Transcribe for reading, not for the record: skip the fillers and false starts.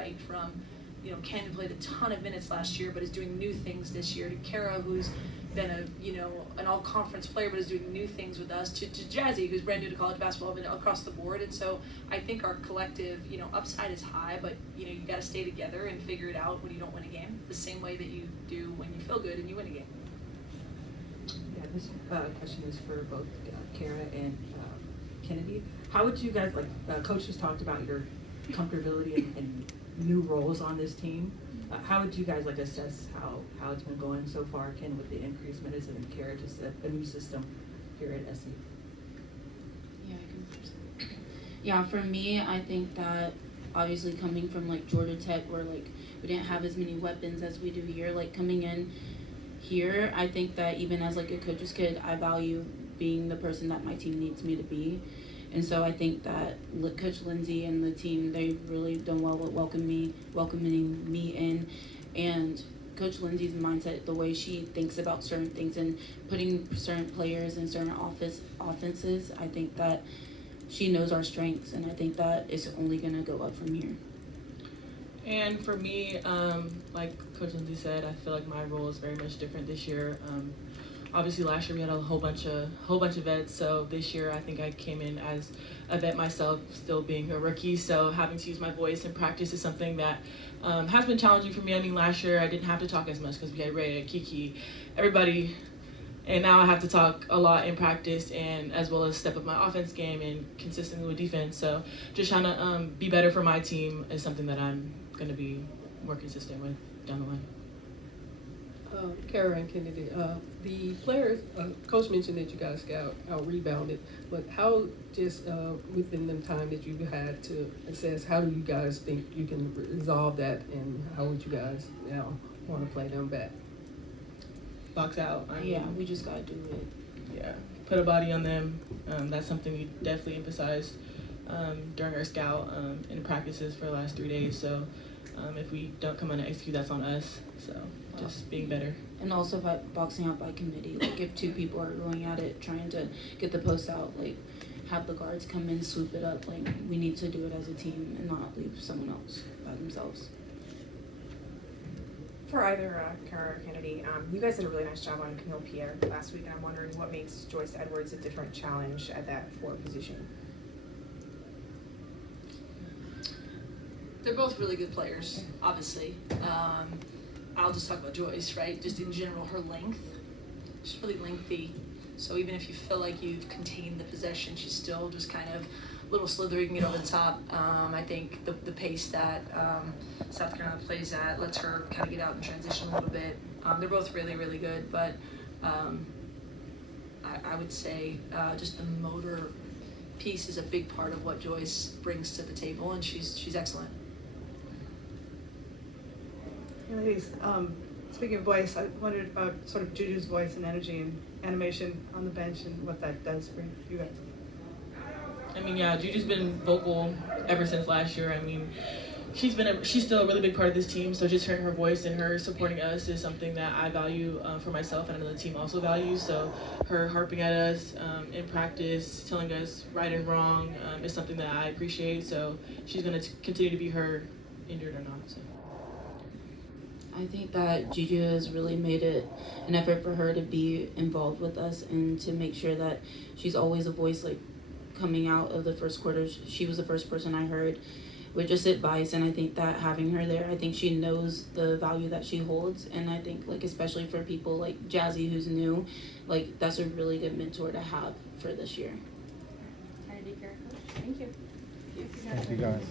right? From, you know, Ken, who played a ton of minutes last year, but is doing new things this year, to Kara, who's been an all-conference player, but is doing new things with us, to Jazzy, who's brand new to college basketball, but across the board. And so I think our collective, upside is high, but, you got to stay together and figure it out when you don't win a game, the same way that you do when you feel good and you win a game. Yeah, this question is for both Kara and Kennedy. How would you guys, Coach just talked about your comfortability and new roles on this team. How would you guys assess how it's been going so far, Ken, with the increased minutes, and Kara, just a new system here at SC? Yeah, I can first. Yeah, for me, I think that obviously coming from Georgia Tech, where we didn't have as many weapons as we do here, coming in here, I think that even as a coach's kid, I value being the person that my team needs me to be. And so I think that Coach Lindsay and the team, they've really done well with welcoming me in. And Coach Lindsay's mindset, the way she thinks about certain things and putting certain players in certain offenses, I think that she knows our strengths, and I think that it's only going to go up from here. And for me, like Coach Lindsay said, I feel like my role is very much different this year. Obviously last year we had a whole bunch of vets, so this year I think I came in as a vet myself, still being a rookie, so having to use my voice in practice is something that has been challenging for me. I mean, last year I didn't have to talk as much because we had Ray, Kiki, everybody, and now I have to talk a lot in practice, and as well as step up my offense game and consistently with defense. So just trying to be better for my team is something that I'm going to be more consistent with down the line. Kara and Kennedy, the players, Coach mentioned that you guys got out-rebounded, but how just within the time that you had to assess, how do you guys think you can resolve that, and how would you guys now want to play them back? Box out. We just got to do it. Yeah, put a body on them. That's something we definitely emphasized during our scout and practices for the last 3 days. So if we don't come on and execute, that's on us. So just being better. And also by boxing out by committee. If two people are going at it, trying to get the post out, have the guards come in, swoop it up. We need to do it as a team and not leave someone else by themselves. For either Kara or Kennedy, you guys did a really nice job on Camille Pierre last week, and I'm wondering what makes Joyce Edwards a different challenge at that 4 position. They're both really good players, obviously. I'll just talk about Joyce, right? Just in general, her length. She's really lengthy. So even if you feel like you've contained the possession, she's still just kind of a little slithery, can get over the top. I think the pace that South Carolina plays at lets her kind of get out and transition a little bit. They're both really, really good, but I would say just the motor piece is a big part of what Joyce brings to the table, and she's excellent. Ladies, speaking of voice, I wondered about sort of Juju's voice and energy and animation on the bench and what that does for you guys. I mean, yeah, Juju's been vocal ever since last year. I mean, she's still a really big part of this team, so just hearing her voice and her supporting us is something that I value for myself, and I know the team also values. So her harping at us in practice, telling us right and wrong is something that I appreciate. So she's going to continue to be her, injured or not. So. I think that Juju has really made it an effort for her to be involved with us and to make sure that she's always a voice. Coming out of the first quarter, she was the first person I heard with just advice, and I think that having her there, I think she knows the value that she holds, and I think especially for people like Jazzy, who's new, that's a really good mentor to have for this year. Thank you. Thank you guys.